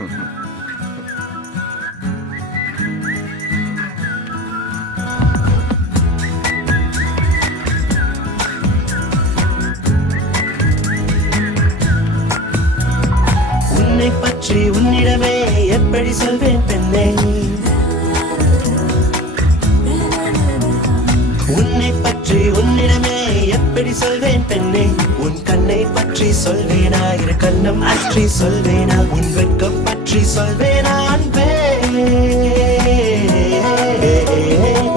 உன்னை பற்றி உன்னிடமே எப்படி சொல்வேன் பெண்ணே, உன்னை பற்றி உன்னிடமே எப்படி சொல்வேன் பெண்ணே, உன் கண்ணை பற்றி சொல்வேனா, இரு கண்ணம் அற்றி சொல்வேனா, உன் வெட்கம் பற்றி சொல்வேனா அன்பே,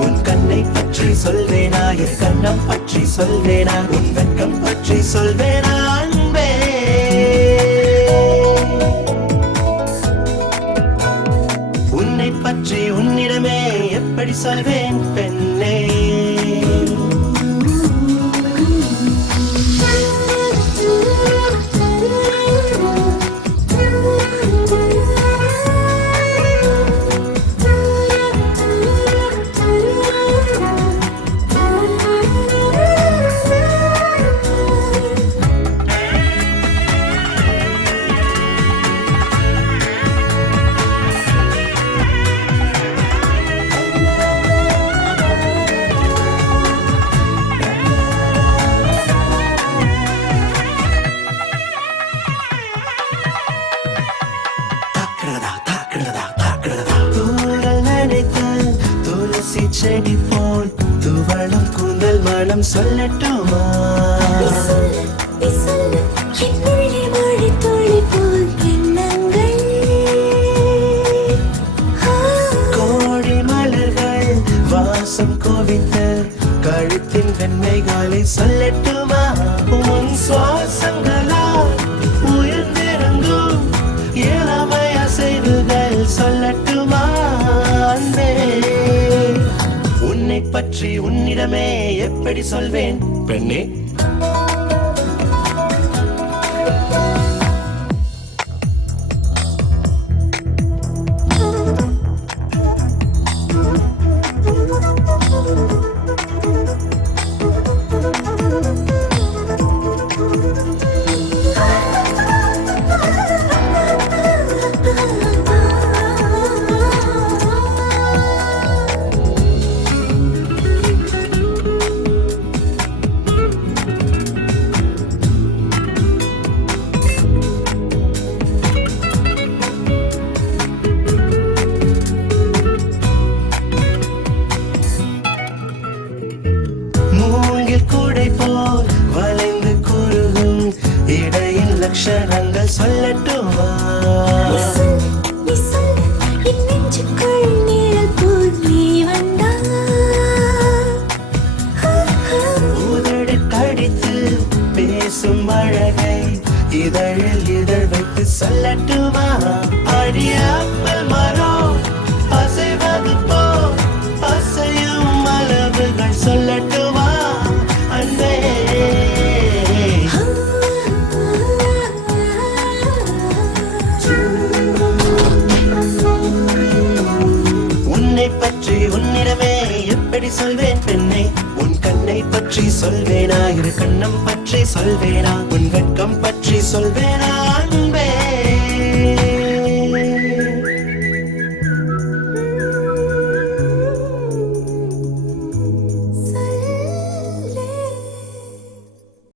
உன் கண்ணை பற்றி சொல்வேனா, இரு கண்ணம் பற்றி சொல்வேனா, உன் வெட்கம் பற்றி சொல்வேனா அன்பே. உன்னை பற்றி உன்னிடமே எப்படி சொல்வேன் பெண்ணே. செடி போல் துவளும் கூந்தல் மனம் சொல்லட்டுமா, கோடி மலர்கள் வாசம் கோவித்த கழுத்தின் வெண்மைகளை சொல்லட்டுமா, உன் சுவாசங்களால் உயர்ந்திறங்கும் இளமை அசைவுகள் சொல்லட்டுமா அன்பே. உன்னை பற்றி உன்னிடமே எப்படி சொல்வேன் பெண்ணே. வளைந்து குறுகும் இடையில் லட்சணங்கள் சொல்லட்டுமா, உதடு கடித்து பேசும் அழகை இதழில் இதழ் வைத்து சொல்லட்டுமா, அடியாப்பல் மரம் அசைவது போ அசையும் அளவுகள் சொல்லட்டுமா அன்பே. உன்னை பற்றி உன்னிடமே எப்படி சொல்வேன் பெண்ணே, உன் கண்ணை பற்றி சொல்வேனா, இரு கண்ணம் பற்றி சொல்வேனா, உன் வெட்கம் பற்றி சொல்வேனா